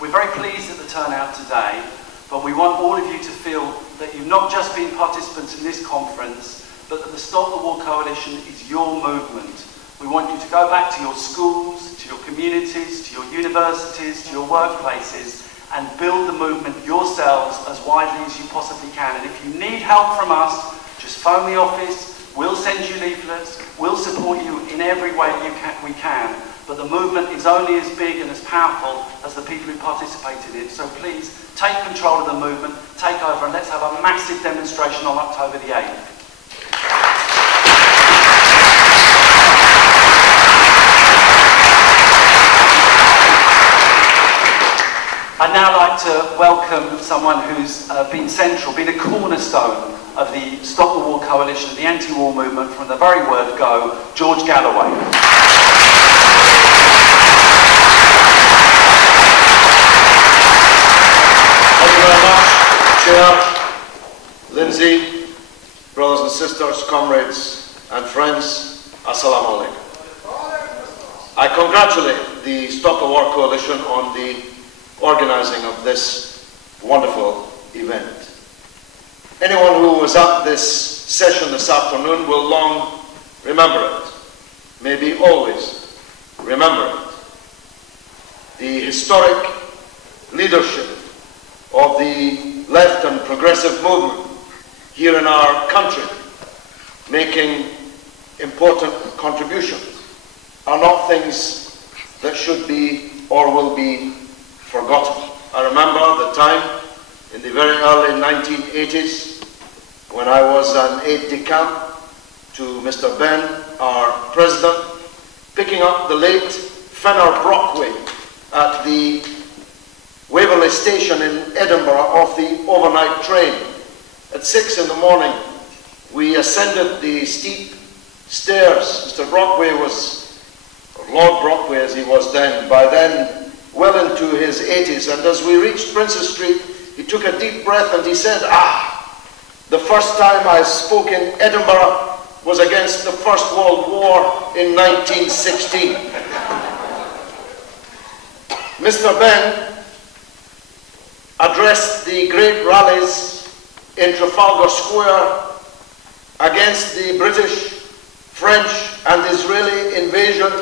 We're very pleased at the turnout today, but we want all of you to feel that you've not just been participants in this conference, but that the Stop the War Coalition is your movement. We want you to go back to your schools, to your communities, to your universities, to your workplaces, and build the movement yourselves as widely as you possibly can. And if you need help from us, just phone the office, we'll send you leaflets, we'll support you in every way we can. But the movement is only as big and as powerful as the people who participate in it. So please, take control of the movement, take over, and let's have a massive demonstration on October the 8th. I'd now like to welcome someone who's been central, been a cornerstone of the Stop the War Coalition, of the anti-war movement from the very word go, George Galloway. Thank you very much, Chair, Lindsay, brothers and sisters, comrades and friends, Assalamu alaikum. I congratulate the Stop the War Coalition on the organising of this wonderful event. Anyone who was at this session this afternoon will long remember it, maybe always remember it. The historic leadership of the left and progressive movement here in our country, making important contributions, are not things that should be or will be forgotten. I remember the time in the very early 1980s when I was an aide-de-camp to Mr. Ben, our president, picking up the late Fenner Brockway at the Waverley Station in Edinburgh off the overnight train. At 6 in the morning, we ascended the steep stairs. Mr. Brockway was, or Lord Brockway as he was then, by then well into his 80s, and as we reached Princess Street, he took a deep breath and he said, the first time I spoke in Edinburgh was against the First World War in 1916. Mr. Ben addressed the great rallies in Trafalgar Square against the British, French and Israeli invasion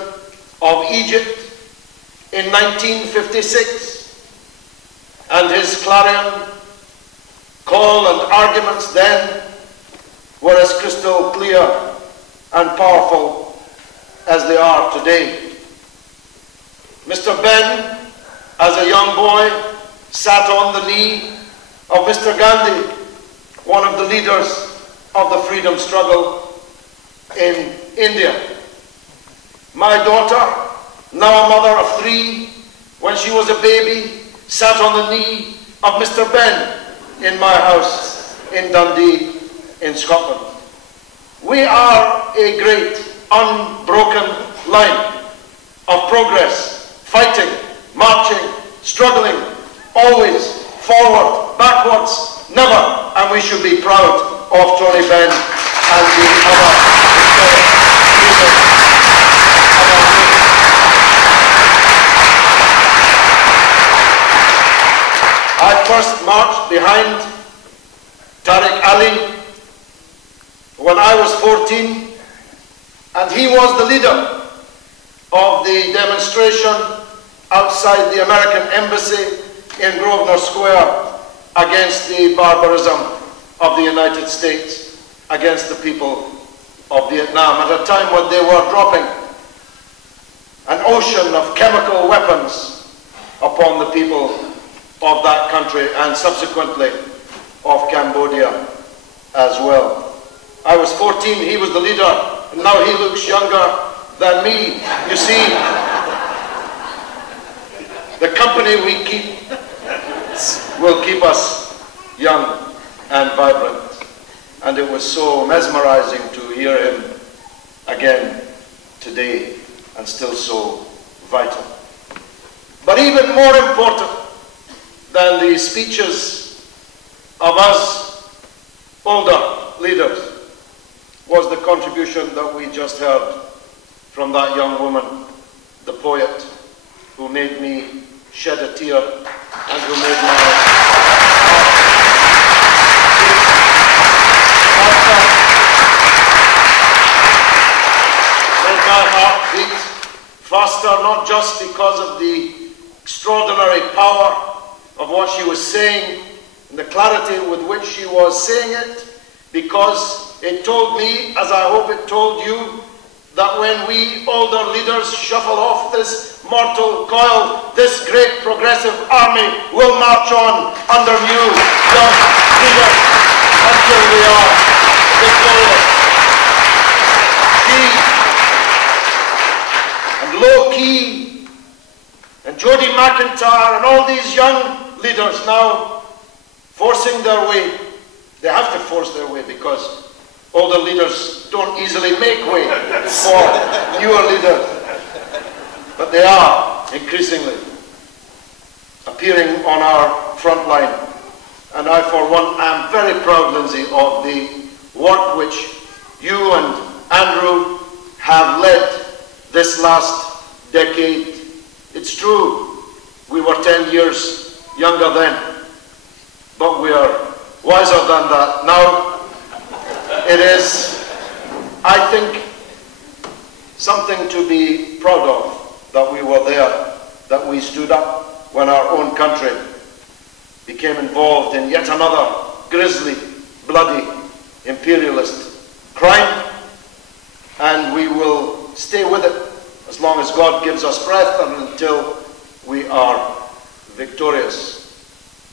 of Egypt in 1956, and his clarion call and arguments then were as crystal clear and powerful as they are today. Mr. Ben, as a young boy, sat on the knee of Mr. Gandhi, one of the leaders of the freedom struggle in India. My daughter, now a mother of 3, when she was a baby, sat on the knee of Mr. Ben in my house in Dundee, in Scotland. We are a great, unbroken line of progress, fighting, marching, struggling, always forward, backwards, never, and we should be proud of Tony Benn and the other historic leaders of our movement. I first marched behind Tariq Ali when I was 14, and he was the leader of the demonstration outside the American Embassy in Grosvenor Square against the barbarism of the United States against the people of Vietnam, at a time when they were dropping an ocean of chemical weapons upon the people of that country and subsequently of Cambodia as well. I was 14, he was the leader, and now he looks younger than me. You see, the company we keep will keep us young and vibrant. And it was so mesmerizing to hear him again today, and still so vital. But even more important than the speeches of us older leaders was the contribution that we just heard from that young woman, the poet, who made me shed a tear and who made my heart beat faster, not just because of the extraordinary power of what she was saying and the clarity with which she was saying it, because it told me, as I hope it told you, that when we older leaders shuffle off this mortal coil, this great progressive army will march on under new young leaders until we are victorious. And Low Key and Jody McIntyre and all these young leaders now forcing their way. They have to force their way because older leaders don't easily make way for newer leaders. But they are increasingly appearing on our front line. And I, for one, am very proud, Lindsay, of the work which you and Andrew have led this last decade. It's true, we were 10 years younger then, but we are wiser than that now. It is, I think, something to be proud of that we were there, that we stood up when our own country became involved in yet another grisly, bloody, imperialist crime, and we will stay with it as long as God gives us breath and until we are victorious.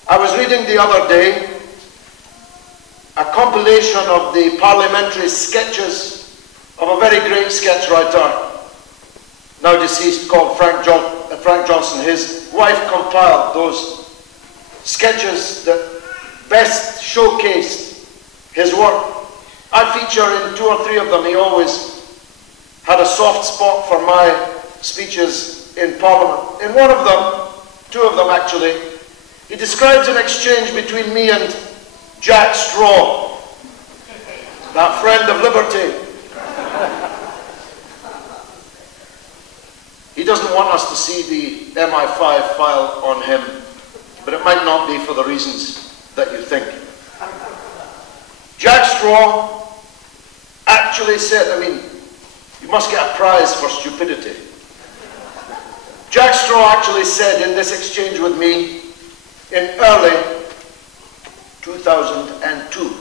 I was reading the other day a compilation of the parliamentary sketches of a very great sketch writer, now deceased, called Frank Johnson. His wife compiled those sketches that best showcased his work. I feature in 2 or 3 of them. He always had a soft spot for my speeches in Parliament. In one of them, 2 of them actually, he describes an exchange between me and Jack Straw, that friend of liberty. He doesn't want us to see the MI5 file on him, but it might not be for the reasons that you think. Jack Straw actually said, I mean, you must get a prize for stupidity. Jack Straw actually said in this exchange with me in early 2002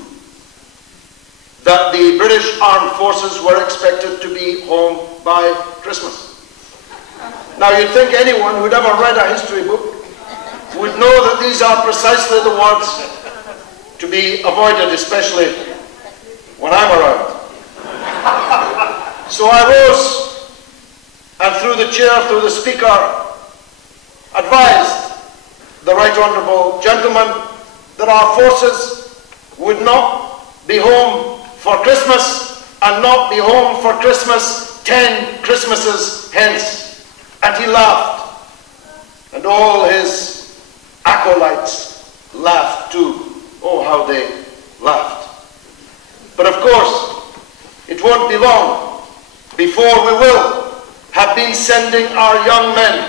that the British Armed Forces were expected to be home by Christmas. Now, you'd think anyone who'd ever read a history book would know that these are precisely the words to be avoided, especially when I'm around. So I rose and through the chair, through the speaker, advised the Right Honourable Gentleman that our forces would not be home for Christmas and not be home for Christmas 10 Christmases hence. And he laughed, and all his acolytes laughed too. Oh, how they laughed. But of course, it won't be long before we will have been sending our young men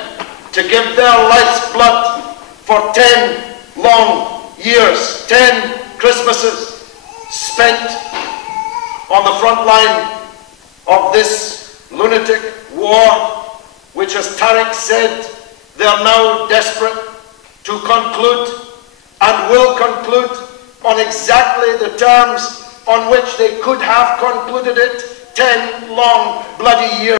to give their life's blood for 10 long years, 10 Christmases spent on the front line of this lunatic war, which, as Tariq said, they are now desperate to conclude and will conclude on exactly the terms on which they could have concluded it 10 long bloody years